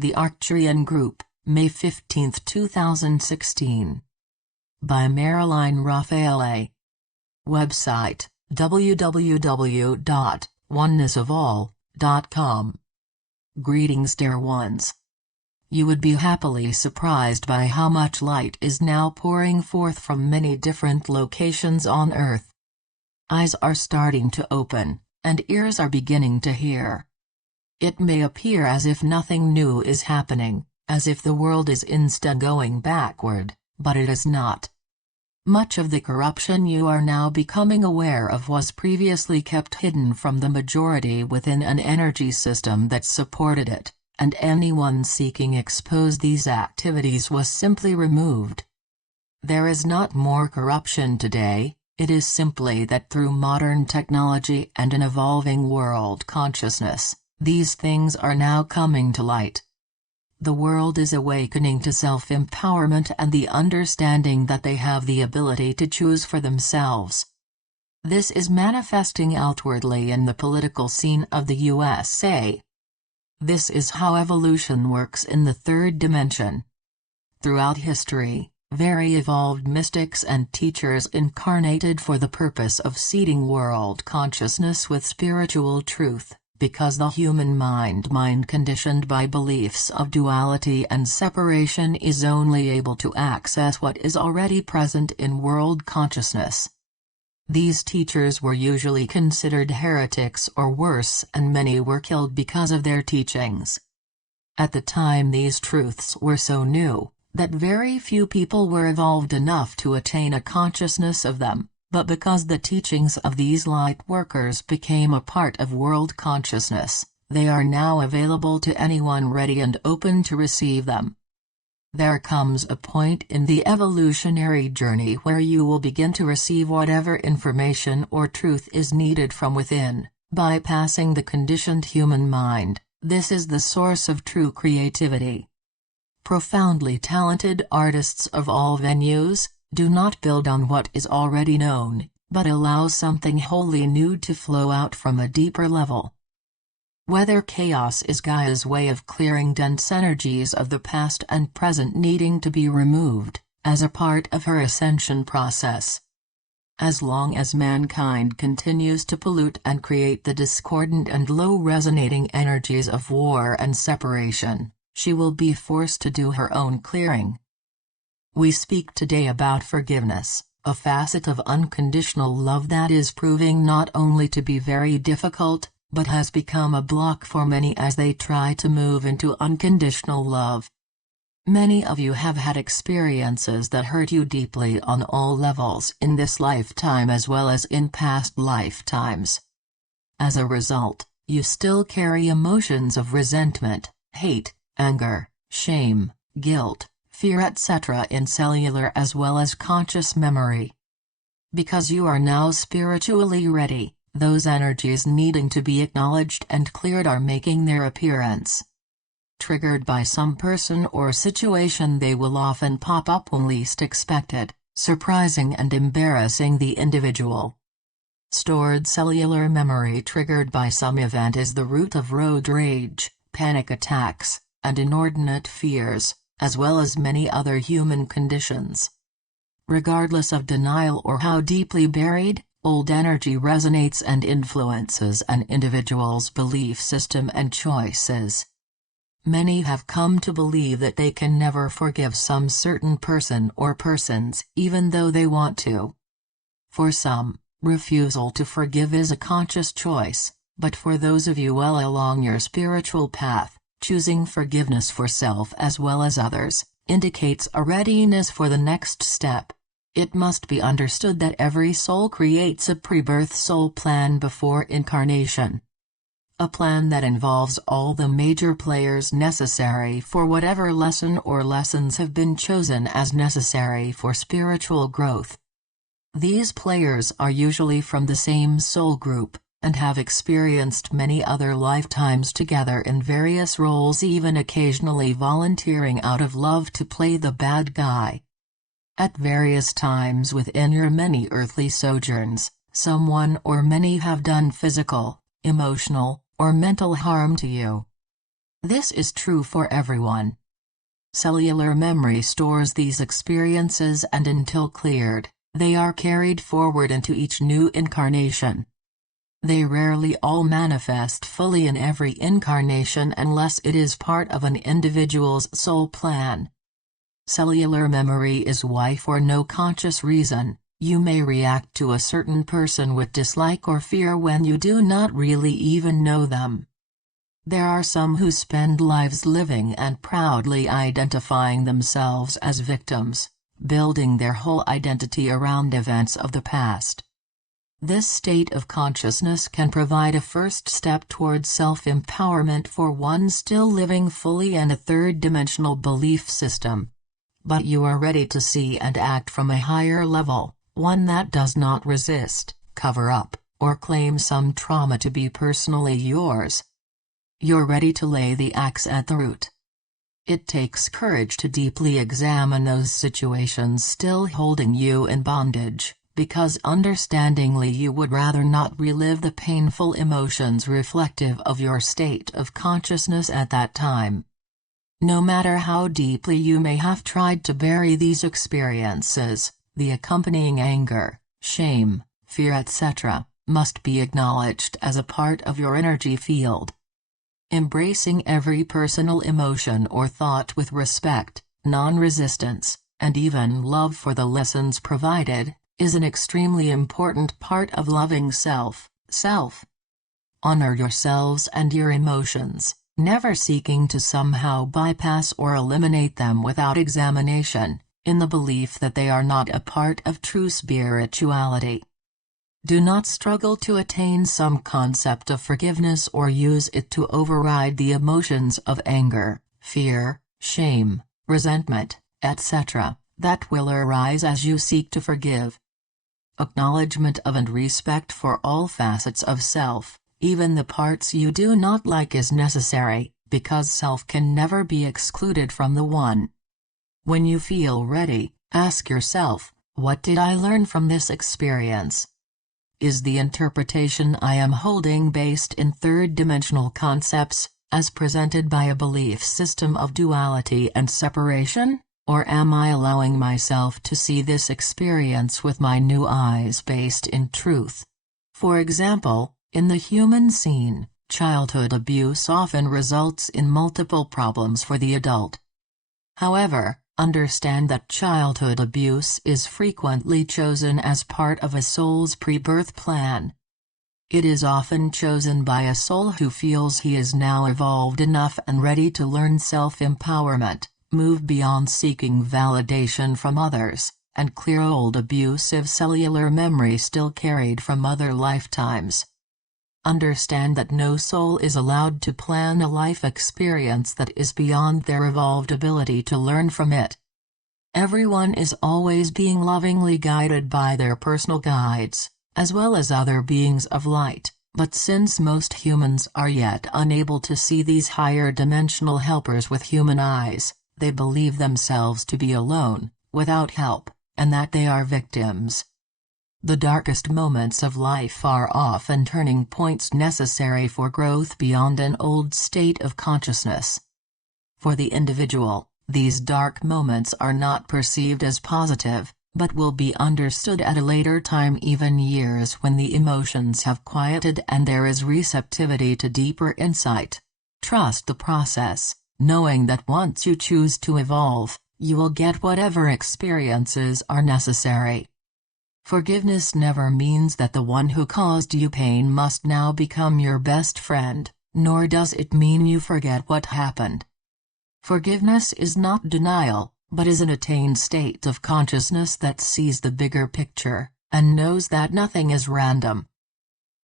The Arcturian Group, May 15, 2016. By Marilyn Raffaele. Website, www.onenessofall.com. Greetings, dear ones. You would be happily surprised by how much light is now pouring forth from many different locations on Earth. Eyes are starting to open, and ears are beginning to hear. It may appear as if nothing new is happening, as if the world is instead going backward, but it is not. Much of the corruption you are now becoming aware of was previously kept hidden from the majority within an energy system that supported it, and anyone seeking expose these activities was simply removed. There is not more corruption today, it is simply that through modern technology and an evolving world consciousness, these things are now coming to light. The world is awakening to self-empowerment and the understanding that they have the ability to choose for themselves. This is manifesting outwardly in the political scene of the USA. This is how evolution works in the third dimension. Throughout history, very evolved mystics and teachers incarnated for the purpose of seeding world consciousness with spiritual truth. Because the human mind conditioned by beliefs of duality and separation is only able to access what is already present in world consciousness. These teachers were usually considered heretics or worse, and many were killed because of their teachings. At the time, these truths were so new that very few people were evolved enough to attain a consciousness of them. But because the teachings of these light workers became a part of world consciousness, they are now available to anyone ready and open to receive them. There comes a point in the evolutionary journey where you will begin to receive whatever information or truth is needed from within, bypassing the conditioned human mind. This is the source of true creativity. Profoundly talented artists of all venues do not build on what is already known, but allow something wholly new to flow out from a deeper level. Whether chaos is Gaia's way of clearing dense energies of the past and present needing to be removed, as a part of her ascension process. As long as mankind continues to pollute and create the discordant and low-resonating energies of war and separation, she will be forced to do her own clearing. We speak today about forgiveness, a facet of unconditional love that is proving not only to be very difficult, but has become a block for many as they try to move into unconditional love. Many of you have had experiences that hurt you deeply on all levels in this lifetime as well as in past lifetimes. As a result, you still carry emotions of resentment, hate, anger, shame, guilt, fear, etc. in cellular as well as conscious memory. Because you are now spiritually ready, those energies needing to be acknowledged and cleared are making their appearance. Triggered by some person or situation, they will often pop up when least expected, surprising and embarrassing the individual. Stored cellular memory triggered by some event is the root of road rage, panic attacks, and inordinate fears, as well as many other human conditions. Regardless of denial or how deeply buried, old energy resonates and influences an individual's belief system and choices. Many have come to believe that they can never forgive some certain person or persons, even though they want to. For some, refusal to forgive is a conscious choice, but for those of you well along your spiritual path, choosing forgiveness for self as well as others indicates a readiness for the next step. It must be understood that every soul creates a pre-birth soul plan before incarnation. A plan that involves all the major players necessary for whatever lesson or lessons have been chosen as necessary for spiritual growth. These players are usually from the same soul group, and have experienced many other lifetimes together in various roles, even occasionally volunteering out of love to play the bad guy. At various times within your many earthly sojourns, someone or many have done physical, emotional, or mental harm to you. This is true for everyone. Cellular memory stores these experiences, and until cleared, they are carried forward into each new incarnation. They rarely all manifest fully in every incarnation unless it is part of an individual's soul plan. Cellular memory is why, for no conscious reason, you may react to a certain person with dislike or fear when you do not really even know them. There are some who spend lives living and proudly identifying themselves as victims, building their whole identity around events of the past. This state of consciousness can provide a first step towards self-empowerment for one still living fully in a third-dimensional belief system. But you are ready to see and act from a higher level, one that does not resist, cover up, or claim some trauma to be personally yours. You're ready to lay the axe at the root. It takes courage to deeply examine those situations still holding you in bondage, because understandingly you would rather not relive the painful emotions reflective of your state of consciousness at that time. No matter how deeply you may have tried to bury these experiences, the accompanying anger, shame, fear, etc., must be acknowledged as a part of your energy field. Embracing every personal emotion or thought with respect, non-resistance, and even love for the lessons provided, is an extremely important part of loving self. Honor yourselves and your emotions, never seeking to somehow bypass or eliminate them without examination, in the belief that they are not a part of true spirituality. Do not struggle to attain some concept of forgiveness or use it to override the emotions of anger, fear, shame, resentment, etc., that will arise as you seek to forgive. Acknowledgement of and respect for all facets of self, even the parts you do not like, is necessary, because self can never be excluded from the one. When you feel ready, ask yourself, what did I learn from this experience? Is the interpretation I am holding based in third-dimensional concepts, as presented by a belief system of duality and separation, or am I allowing myself to see this experience with my new eyes based in truth? For example, in the human scene, childhood abuse often results in multiple problems for the adult. However, understand that childhood abuse is frequently chosen as part of a soul's pre-birth plan. It is often chosen by a soul who feels he is now evolved enough and ready to learn self-empowerment, move beyond seeking validation from others, and clear old abusive cellular memory still carried from other lifetimes. Understand that no soul is allowed to plan a life experience that is beyond their evolved ability to learn from it. Everyone is always being lovingly guided by their personal guides, as well as other beings of light, but since most humans are yet unable to see these higher dimensional helpers with human eyes, they believe themselves to be alone, without help, and that they are victims. The darkest moments of life are often turning points necessary for growth beyond an old state of consciousness. For the individual, these dark moments are not perceived as positive, but will be understood at a later time, even years, when the emotions have quieted and there is receptivity to deeper insight. Trust the process, knowing that once you choose to evolve, you will get whatever experiences are necessary. Forgiveness never means that the one who caused you pain must now become your best friend, nor does it mean you forget what happened. Forgiveness is not denial, but is an attained state of consciousness that sees the bigger picture, and knows that nothing is random.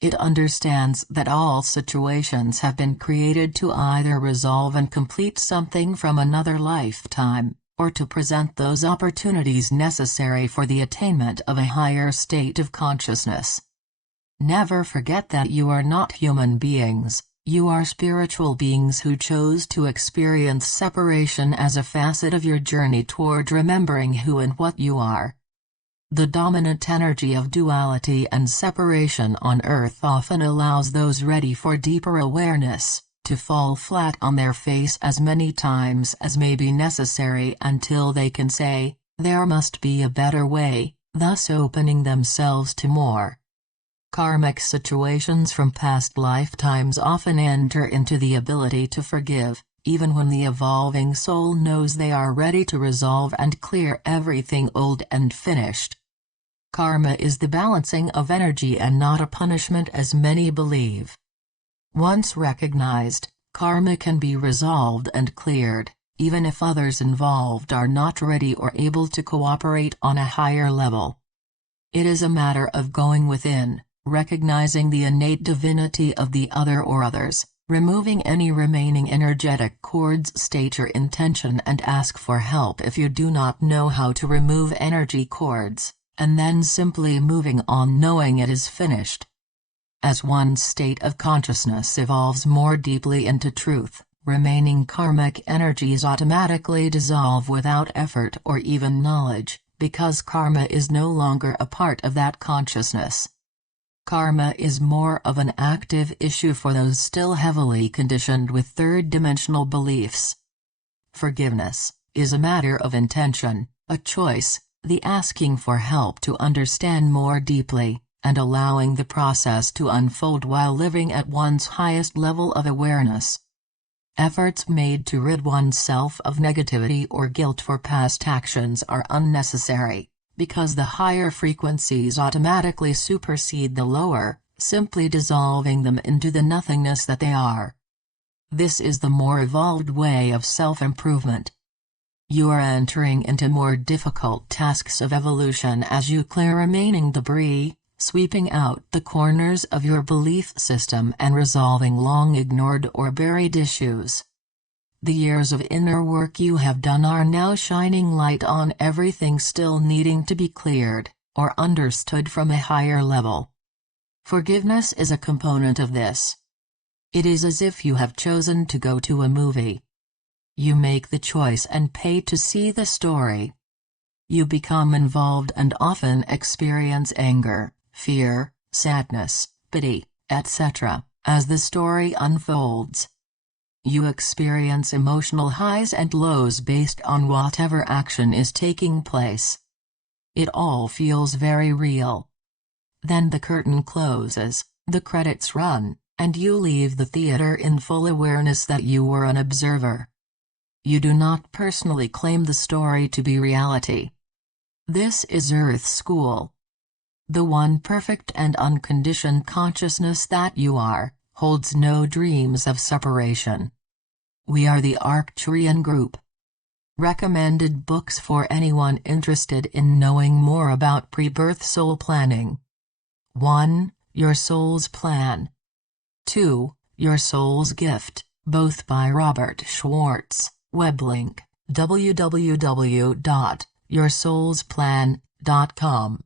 It understands that all situations have been created to either resolve and complete something from another lifetime, or to present those opportunities necessary for the attainment of a higher state of consciousness. Never forget that you are not human beings, you are spiritual beings who chose to experience separation as a facet of your journey toward remembering who and what you are. The dominant energy of duality and separation on Earth often allows those ready for deeper awareness to fall flat on their face as many times as may be necessary until they can say, "There must be a better way," thus opening themselves to more. Karmic situations from past lifetimes often enter into the ability to forgive, even when the evolving soul knows they are ready to resolve and clear everything old and finished. Karma is the balancing of energy and not a punishment as many believe. Once recognized, karma can be resolved and cleared, even if others involved are not ready or able to cooperate on a higher level. It is a matter of going within, recognizing the innate divinity of the other or others, removing any remaining energetic cords. State your intention and ask for help if you do not know how to remove energy cords, and then simply moving on knowing it is finished. As one's state of consciousness evolves more deeply into truth, remaining karmic energies automatically dissolve without effort or even knowledge, because karma is no longer a part of that consciousness. Karma is more of an active issue for those still heavily conditioned with third-dimensional beliefs. Forgiveness is a matter of intention, a choice, the asking for help to understand more deeply, and allowing the process to unfold while living at one's highest level of awareness. Efforts made to rid oneself of negativity or guilt for past actions are unnecessary, because the higher frequencies automatically supersede the lower, simply dissolving them into the nothingness that they are. This is the more evolved way of self-improvement. You are entering into more difficult tasks of evolution as you clear remaining debris, sweeping out the corners of your belief system and resolving long ignored or buried issues. The years of inner work you have done are now shining light on everything still needing to be cleared, or understood from a higher level. Forgiveness is a component of this. It is as if you have chosen to go to a movie. You make the choice and pay to see the story. You become involved and often experience anger, fear, sadness, pity, etc., as the story unfolds. You experience emotional highs and lows based on whatever action is taking place. It all feels very real. Then the curtain closes, the credits run, and you leave the theater in full awareness that you were an observer. You do not personally claim the story to be reality. This is Earth School. The one perfect and unconditioned consciousness that you are, holds no dreams of separation. We are the Arcturian group. Recommended books for anyone interested in knowing more about pre-birth soul planning. 1. Your Soul's Plan. 2. Your Soul's Gift, both by Robert Schwartz. Web link: www.yoursoulsplan.com